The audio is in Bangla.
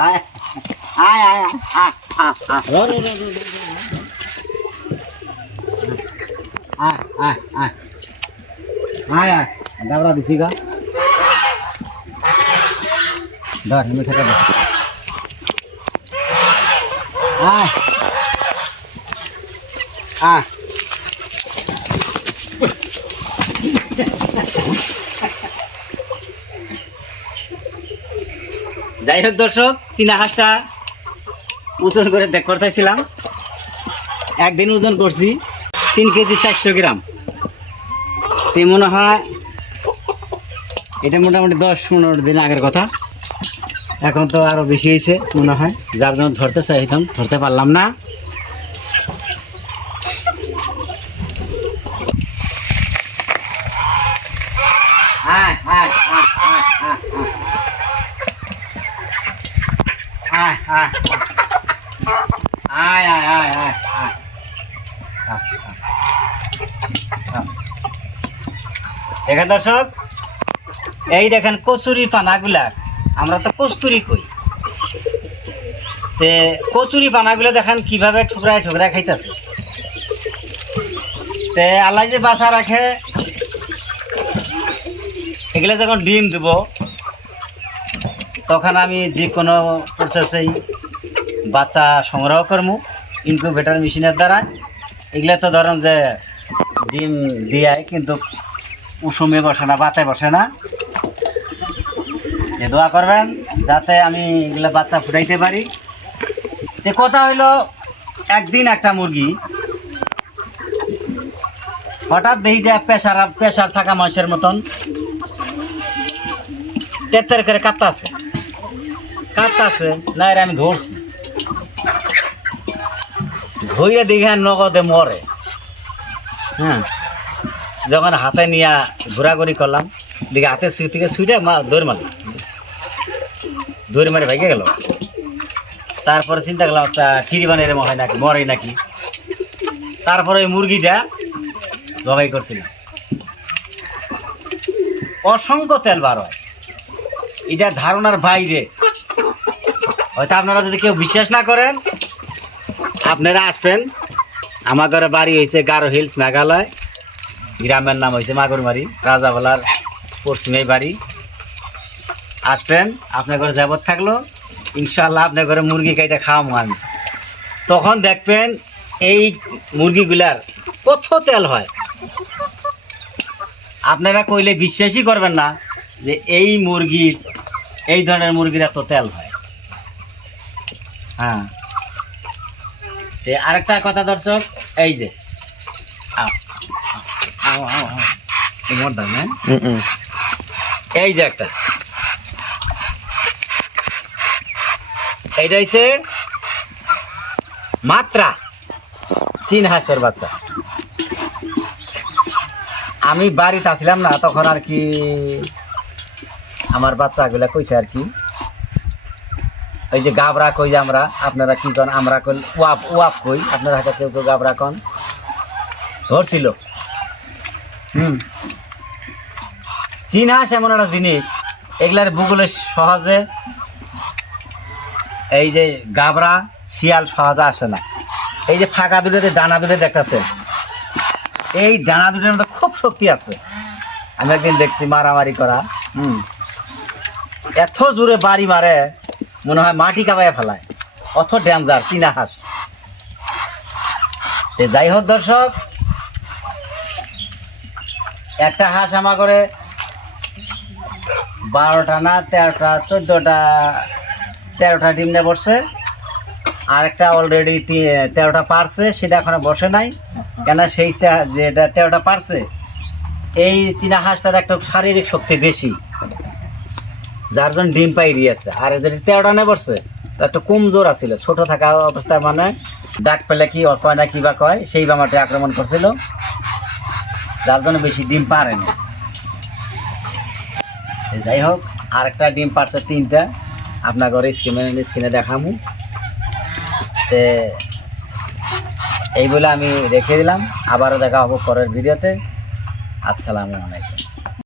আয় আয় আয় আয় আয় আয় আয় আয় আয় দাবড়া দিছি গা ধর আমি থেকে দে আয় আয় যাই হোক দর্শক চীনা হাঁসটা ওজন করে করতেছিলাম একদিন ওজন করছি 3 কেজি 400 গ্রাম তো মনে হয় এটা মোটামুটি 10-15 দিন আগের কথা এখন তো আরও বেশি হয়েছে মনে হয় যার জন্য ধরতে চাইতাম ধরতে পারলাম না আয় আয় আয় আয় আয় আয় আয় আয় আয় আয় আয় দেখেন দর্শক এই দেখেন কচুরি পানাগুলা আমরা তো কস্তুরি কই তে কচুরি পানাগুলো দেখেন কিভাবে ঠুকরায় ঠুকরায় খাইতেছে তে আল্লাহ যে বাঁচা রাখে এগুলো যখন ডিম দেব তখন আমি যে কোনো প্রসেসেই বাচ্চা সংগ্রহ করবো ইনকিউবেটর মেশিনের দ্বারা এগুলো তো ধরেন যে ডিম দিয়ে কিন্তু উষুমে বসে না বাতায় বসে না দোয়া করবেন যাতে আমি এগুলো বাচ্চা ফুটাইতে পারি তো কথা হইলো একদিন একটা মুরগি হঠাৎ দেখি যে প্রেশার থাকা মানুষের মতন তের করে কাঁপতাছে না এর আমি ধরছি ধইয়া দেখি নগদে মরে হ্যাঁ যখন হাতে নিয়ে ঘোরাঘুরি করলাম দেখি হাতে থেকে ছুটে দৌড় মারে ভাইকে গেল তারপরে চিন্তা করলাম আচ্ছা কিরিবানের হয় নাকি মরে নাকি তারপরে ওই মুরগিটা জবাই করছিলাম অসংখ্য তেল বার হয় এটা ধারণার বাইরে হয়তো আপনারা যদি কেউ বিশ্বাস না করেন আপনারা আসবেন আমার ঘরে বাড়ি হয়েছে গারো হিলস মেঘালয় গ্রামের নাম হয়েছে মাগুরমারি রাজাবালার পশ্চিমে বাড়ি আসবেন আপনার ঘরে যাবত থাকলো ইনশাল্লাহ আপনার ঘরে মুরগি কাইটা খাওয়াবো আমি তখন দেখবেন এই মুরগিগুলার কত তেল হয় আপনারা কইলে বিশ্বাসই করবেন না যে এই মুরগির এই ধরনের মুরগির এত তেল হয় হ্যাঁ আরেকটা কথা দর্শক এই যে এই যে একটা এইটা হচ্ছে মাত্রা চীন হাঁসের বাচ্চা আমি বাড়িতে আসলাম না তখন আর কি আমার বাচ্চাগুলা কইছে আর কি ওই যে গাবরা কই যে আমরা আপনারা কি কন আমরা কই ওয়াপ কই আপনারা হাতে কেউ কেউ গাবরা কন ধরছিল চীন হাঁস এমন একটা জিনিস এগুলার ভূগোলে সহজে এই যে গাবরা শিয়াল সহজে আসে না এই যে ফাঁকা দুটোতে ডানা দুটো দেখতেছেন এই ডানা দুটোর মধ্যে খুব শক্তি আছে আমি একদিন দেখছি মারামারি করা এত জোরে বাড়ি মারে মনে হয় মাটি কাবায় ফেলায় অত ডেঞ্জার চীনা হাঁস যাই হোক দর্শক একটা হাঁস আমার করে 12টা না 13টা 13টা ডিম নিয়ে বসছে আর একটা অলরেডি 13টা পারছে সেটা এখনো বসে নাই কেন সেই যেটা 13টা পারছে এই চীনা হাঁসটার একটা শারীরিক শক্তি বেশি যার জন্য ডিম পাই দিয়েছে আর যদি 13টা নিয়ে বসছে একটা কমজোর আছিল ছোট থাকা অবস্থায় মানে ডাক পেলে কি কয় না কি বা কয় সেই বামাটি আক্রমণ করছিল যার জন্য বেশি ডিম পারে না যাই হোক আরেকটা ডিম পারছে 3টা আপনার ঘরে স্ক্রিনে দেখামু তে এই বলে আমি রেখে দিলাম আবারও দেখা হবো পরের ভিডিওতে আসসালামু আলাইকুম।